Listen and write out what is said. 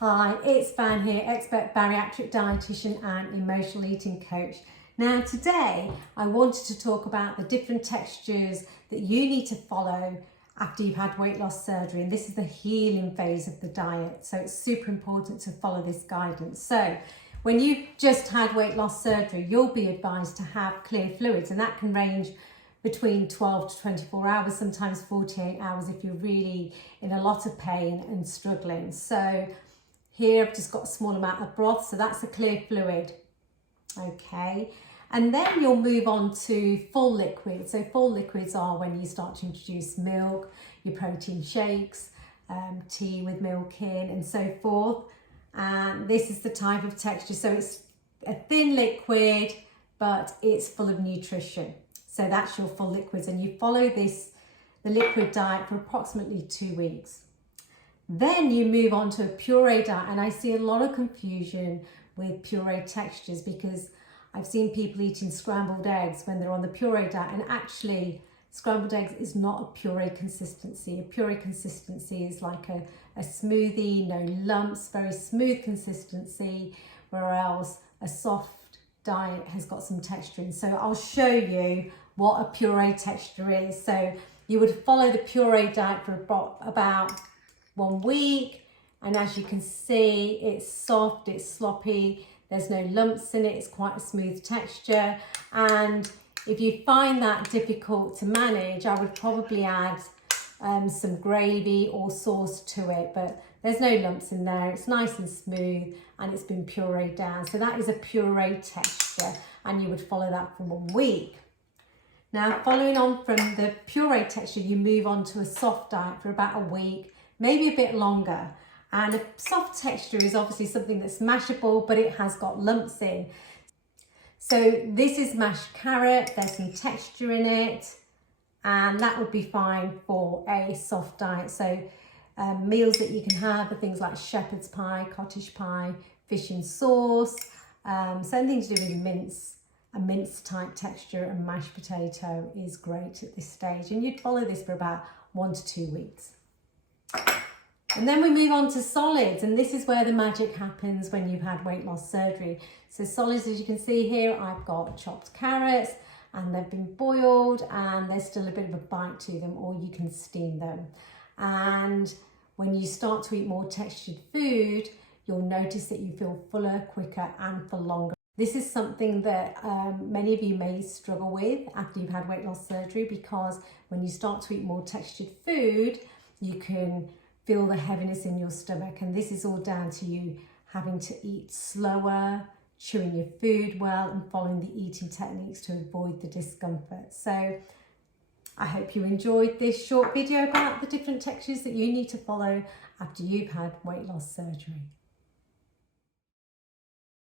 Hi, it's Van here, expert bariatric dietitian and emotional eating coach. Now today I wanted to talk about the different textures that you need to follow after you've had weight loss surgery, and this is the healing phase of the diet, so it's super important to follow this guidance. So when you've just had weight loss surgery, you'll be advised to have clear fluids, and that can range between 12 to 24 hours, sometimes 48 hours if you're really in a lot of pain and struggling. So here I've just got a small amount of broth, so that's a clear fluid. Okay, and then you'll move on to full liquids. So full liquids are when you start to introduce milk, your protein shakes, tea with milk in and so forth. And this is the type of texture. So it's a thin liquid, but it's full of nutrition. So that's your full liquids, and you follow the liquid diet for approximately 2 weeks. Then you move on to a puree diet, and I see a lot of confusion with puree textures because I've seen people eating scrambled eggs when they're on the puree diet, and actually scrambled eggs is not a puree consistency. A puree consistency is like a smoothie, no lumps, very smooth consistency, whereas a soft diet has got some texture in. So I'll show you what a puree texture is. So you would follow the puree diet for about 1 week, and as you can see, it's soft, it's sloppy, there's no lumps in it, it's quite a smooth texture. And if you find that difficult to manage, I would probably add some gravy or sauce to it, but there's no lumps in there, it's nice and smooth, and it's been pureed down. So that is a puree texture, and you would follow that for 1 week. Now, following on from the puree texture, you move on to a soft diet for about a week, maybe a bit longer. And a soft texture is obviously something that's mashable, but it has got lumps in. So this is mashed carrot, there's some texture in it, and that would be fine for a soft diet. So meals that you can have are things like shepherd's pie, cottage pie, fish and sauce, something to do with mince. A mince type texture, and mashed potato is great at this stage, and you'd follow this for about 1 to 2 weeks. And then we move on to solids, and this is where the magic happens when you've had weight loss surgery. So solids, as you can see here, I've got chopped carrots, and they've been boiled, and there's still a bit of a bite to them, or you can steam them. And when you start to eat more textured food, you'll notice that you feel fuller, quicker, and for longer. This is something that many of you may struggle with after you've had weight loss surgery, because when you start to eat more textured food, you can feel the heaviness in your stomach, and this is all down to you having to eat slower, chewing your food well, and following the eating techniques to avoid the discomfort. So I hope you enjoyed this short video about the different textures that you need to follow after you've had weight loss surgery.